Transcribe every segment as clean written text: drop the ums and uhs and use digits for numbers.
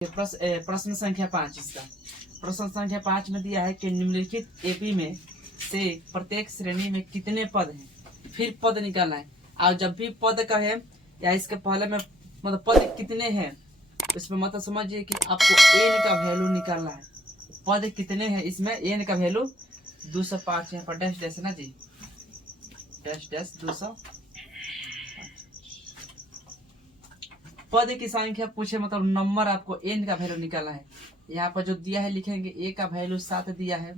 प्रश्न संख्या 5 इसका प्रश्न संख्या 5 में दिया है कि निम्नलिखित एपी में से प्रत्येक श्रेणी में कितने पद हैं। फिर पद निकालना है और जब भी पद का है या इसके पहले में मतलब पद कितने हैं इसमें मतलब समझिए कि आपको एन का वैल्यू निकालना है। पद कितने हैं इसमें एन का वैल्यू 205 यहाँ पर डैश डैश है ना जी, डैश डैश 200 पद की संख्या पूछे मतलब नंबर आपको एन का वैल्यू निकालना है। यहाँ पर जो दिया है लिखेंगे ए का वैल्यू 7 दिया है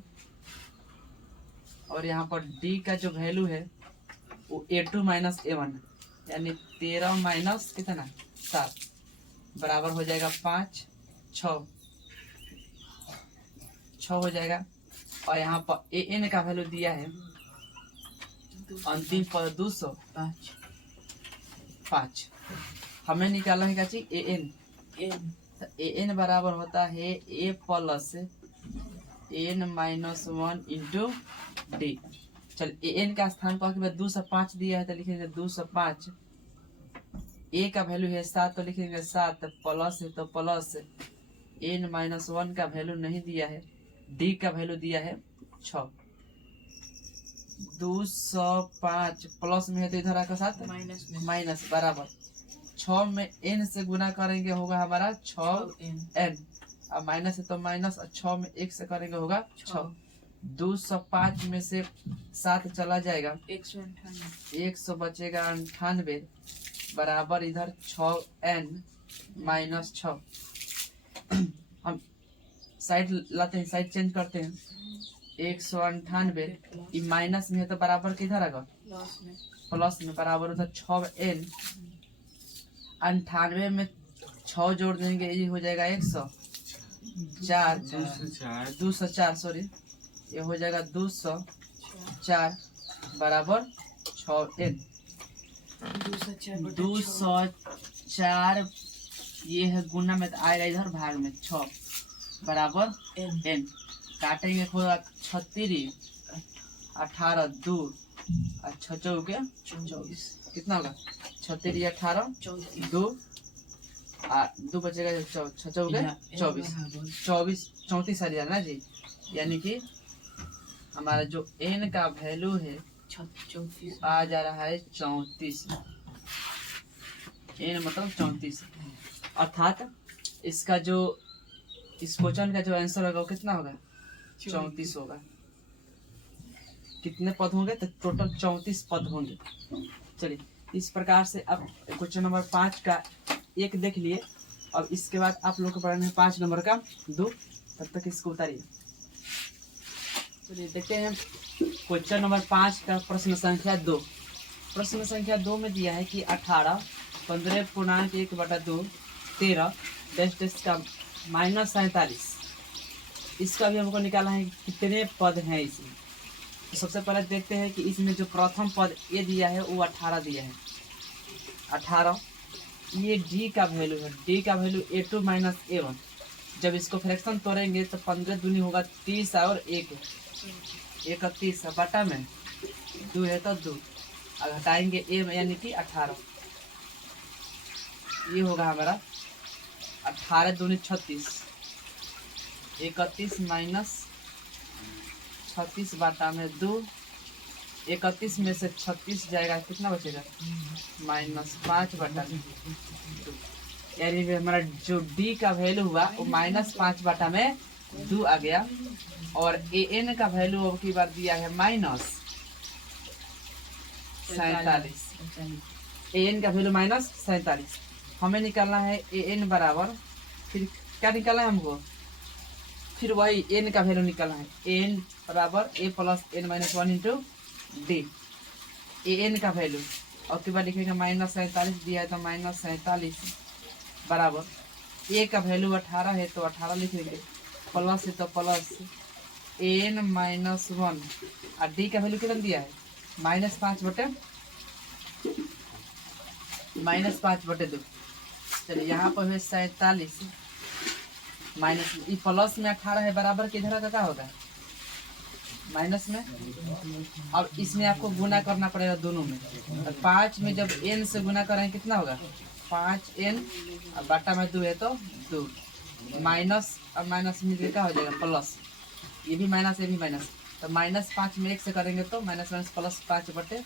और यहाँ पर डी का जो वैल्यू है वो A2 माइनस A1 यानी 13 माइनस कितना 7 बराबर हो जाएगा 5 6 हो जाएगा। और यहाँ पर ए एन का वैल्यू दिया है अंतिम पद 205 हमें निकालना है क्या चीज ए एन तो ए एन बराबर होता है a plus n minus 1 into d. चल ए एन का स्थान पर 205 दिया है तो लिखेंगे 205 ए का वैल्यू है 7 तो लिखेंगे 7 प्लस है तो प्लस एन माइनस 1 का वैल्यू नहीं दिया है, डी का वैल्यू दिया है 6। 205 प्लस में है तो इधर आकर साथ माइनस बराबर 6 में n से गुना करेंगे होगा हमारा 6n और माइनस है तो माइनस 6 में 1 से करेंगे होगा 6। 205 में से 7 चला जाएगा 100 बचेगा 98 बराबर इधर 6n माइनस 6। हम साइड लाते हैं, साइड चेंज करते हैं 198 माइनस में है तो बराबर किधर आएगा प्लस में बराबर उधर 6n 98 में 6 जोड़ देंगे ये हो जाएगा 204 सॉरी ये हो जाएगा 204 बराबर 6n 204 ये है गुना में तो आएगा इधर भाग में 6 बराबर n काटेंगे होगा 36 18 2 और 6 चौके 24 कितना होगा 36 18 2 2 बचेगा 6 चौके 24 34 आ जाएगा ना जी। यानी कि हमारा जो n का वैल्यू है आ जा रहा है 34 n मतलब 34 अर्थात इसका जो इस क्वेश्चन का जो आंसर होगा वो कितना होगा 34 होगा। कितने पद होंगे तो टोटल 34 पद होंगे। चलिए इस प्रकार से अब क्वेश्चन नंबर 5 का एक देख लिए। अब इसके बाद आप लोग को पढ़ना है 5 नंबर का 2, तब तक इसको उतारिए। चलिए देखते हैं क्वेश्चन नंबर 5 का प्रश्न संख्या 2। प्रश्न संख्या 2 में दिया है कि 18 15.1/2 13 डैश डैश का माइनस 47 इसका भी हमको निकालना है कितने पद हैं इसमें। तो सबसे पहले देखते हैं कि इसमें जो प्रथम पद ए दिया है वो 18 दिया है 18 ये डी का वैल्यू है, डी का वैल्यू A2 माइनस A1। जब इसको फ्रैक्शन तोड़ेंगे तो 15 दूनी होगा 30 और 1 31 बटा में 2 है तो 2 और हटाएंगे ए यानी कि 18 ये होगा हमारा 18 दूनी 36 31 माइनस 36 बटा में 2 31 में से 36 जाएगा कितना बचेगा माइनस 5 बटा में 2 यानी हमारा जो डी का वैल्यू हुआ वो माइनस 5 बटा में 2 आ गया। और ए एन का वैल्यू अब की बार दिया है माइनस 47 ए एन का वैल्यू माइनस 47 हमें निकालना है ए एन बराबर फिर क्या निकालना है हमको फिर वही एन का वैल्यू निकालना है एन बराबर a plus n minus 1 into d a n का वैल्यू और के बाद लिखेंगे माइनस 47 दिया है तो माइनस 47 बराबर ए का वैल्यू 18 है तो 18 लिखेंगे प्लस है तो प्लस एन माइनस 1 और डी का वैल्यू कितना दिया है माइनस 5 बटे 2। चलिए यहाँ पर है 47 माइनस प्लस में 18 है बराबर किधर का होगा माइनस में। अब इसमें आपको गुना करना पड़ेगा दोनों में। 5 में जब n से गुना करेंगे कितना होगा 5n बटा में 2 है तो 2 माइनस और माइनस मिलकर क्या हो जाएगा प्लस, ये भी माइनस ये भी माइनस, तो -5 में 1 से करेंगे तो माइनस माइनस प्लस 5/2।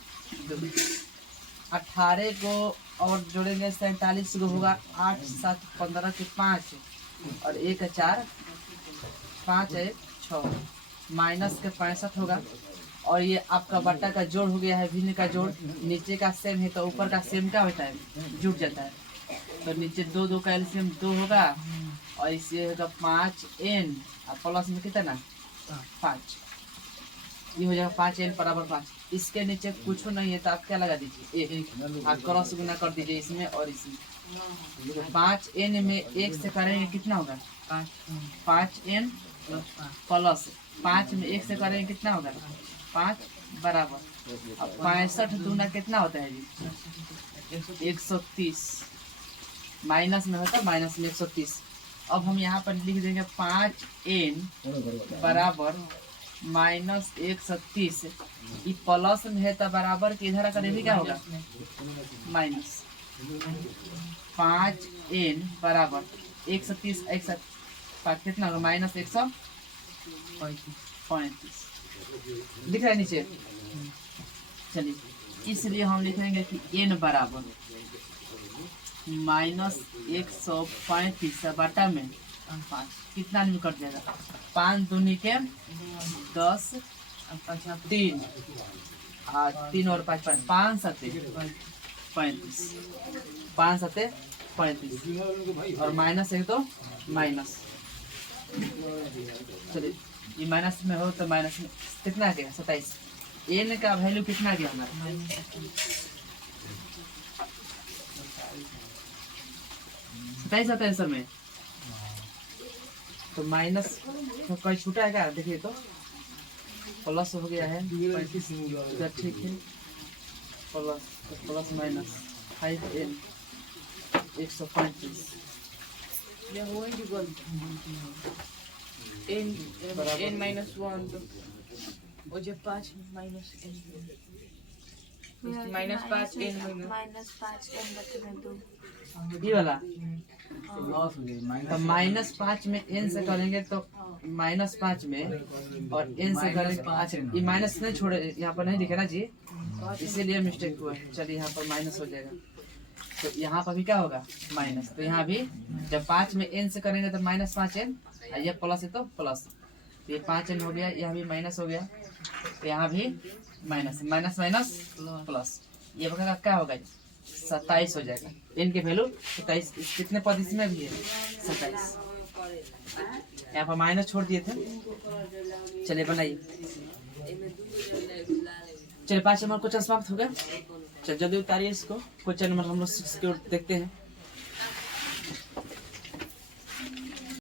18 को और जोड़ेंगे 47 को होगा 8 7 15 के 5 और 1 4 5 1 6 माइनस के 65 होगा। और ये आपका बट्टा का जोड़ हो गया है, भिन्न का जोड़, नीचे का सेम है तो ऊपर का सेम क्या होता है जुड़ जाता है। तो नीचे 2 2 का एलसीएम 2 होगा और इसे होगा 5n और प्लस में कितना 5, ये हो जाएगा 5n बराबर 5। इसके नीचे कुछ नहीं है तो आप क्या लगा दीजिए आप क्रॉस गुना कर दीजिए इसमें और इसमें। 5n में 1 से करेंगे कितना होगा 5n प्लस 5 में 1 से करेंगे कितना होगा 5 बराबर। अब 65 दूना कितना होता है जी 130, माइनस में होता है माइनस में 130। अब हम यहाँ पर लिख देंगे 5n बराबर -130, ये प्लस में है तो बराबर के इधर आकर भी क्या होगा माइनस। 5n बराबर 130 105 कितना होगा -135 लिख रहा है नीचे। चलिए इसलिए हम लिखेंगे कि n बराबर -135 बटा में 5 कितना में कट जाएगा 5 दूनी के 10 3 3 और 5 5 5 7 35 5 7 35 और माइनस है तो माइनस। चलिए ये माइनस में हो तो माइनस में कितना गया 27, n का वैल्यू कितना गया हमारा 27 आता है आंसर में। तो माइनस तो कहीं छूटा है क्या देखिए तो प्लस हो गया है 35 इधर ठीक है प्लस तो plus minus 5n 135 n minus 1 तो हो जाए 5 minus n minus 5 n -5n बटे में 2। ये वाला तो -5 में n से करेंगे तो -5 में और n से करेंगे। अच्छा ये माइनस नहीं छोड़े यहाँ पर नहीं दिखे ना जी, इसीलिए मिस्टेक हुआ है। चलिए यहाँ पर माइनस हो जाएगा तो यहाँ पर भी क्या होगा माइनस। तो यहाँ भी जब 5 में n से करेंगे तो -5n, ये प्लस है तो प्लस, तो ये 5n हो गया, यहाँ भी माइनस हो गया, तो यहाँ भी माइनस माइनस माइनस प्लस, ये बगैर क्या होगा 27 हो जाएगा। n के वैल्यू 27, कितने पद इसमें भी है 27, यहाँ पर माइनस छोड़ दिए थे। चलिए बनाइए, चलिए 5 नंबर क्वेश्चन समाप्त हो गया। चलिए जल्दी उतारिए इसको। क्वेश्चन नंबर हम लोग 6 की ओर देखते हैं।